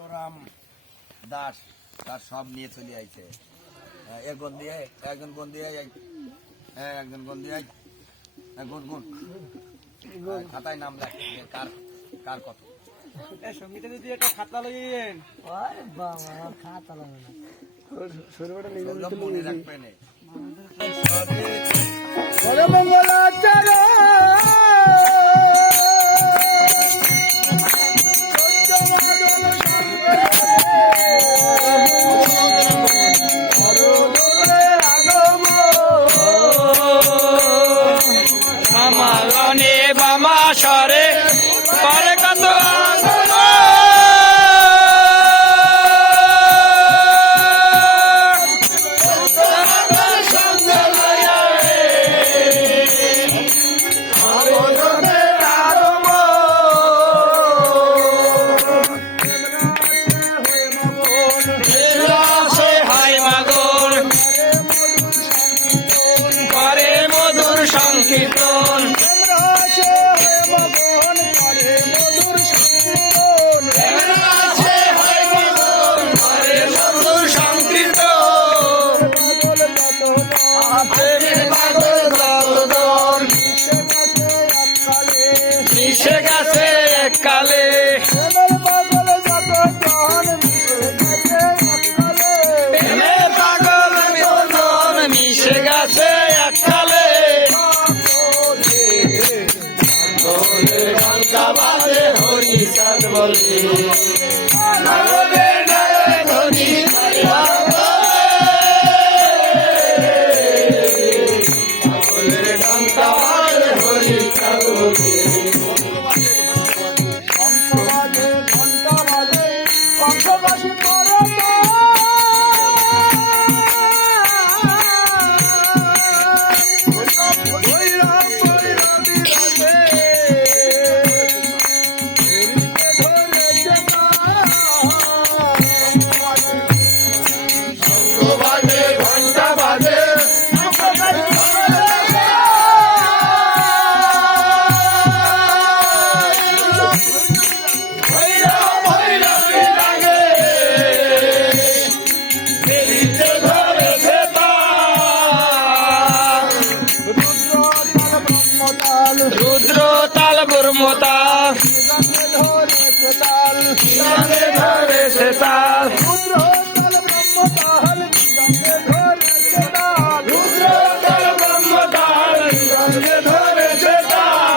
বলরাম দাস তার সব নিয়ে চলে আইছে। একজন দিয়ে একজন গুণ দিয়ে একজন গুণ দিয়ে গুণ গুণ খাতায় নাম লেখে কার কার কত। সঙ্গীতে যদি একটা খাতা লইয়েন খাতা লাগবে না মনে রাখবে না। মামালনে বামা সরে পরে কত সংকীর্তন মিশে গেছে এককালে পাগল মিলন মিশে গেছে এককালে হরি চাঁদ বলে ধনী হরি চাঁদ বলে রুদ্র তাল ব্রহ্মতাল ধরে সে তাল রুদ্র তাল ব্রহ্মতাল ধরে সে তাল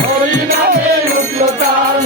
হরি নামে উঠল তাল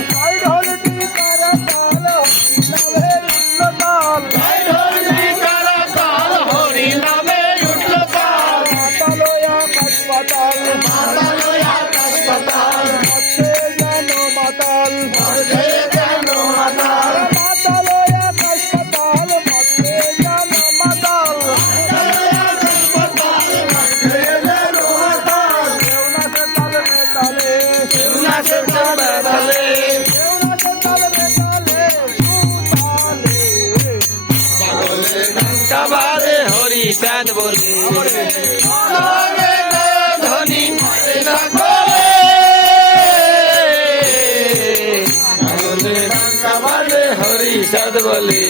হরি চাঁদ বলে ধনী হরি চাঁদ বলে।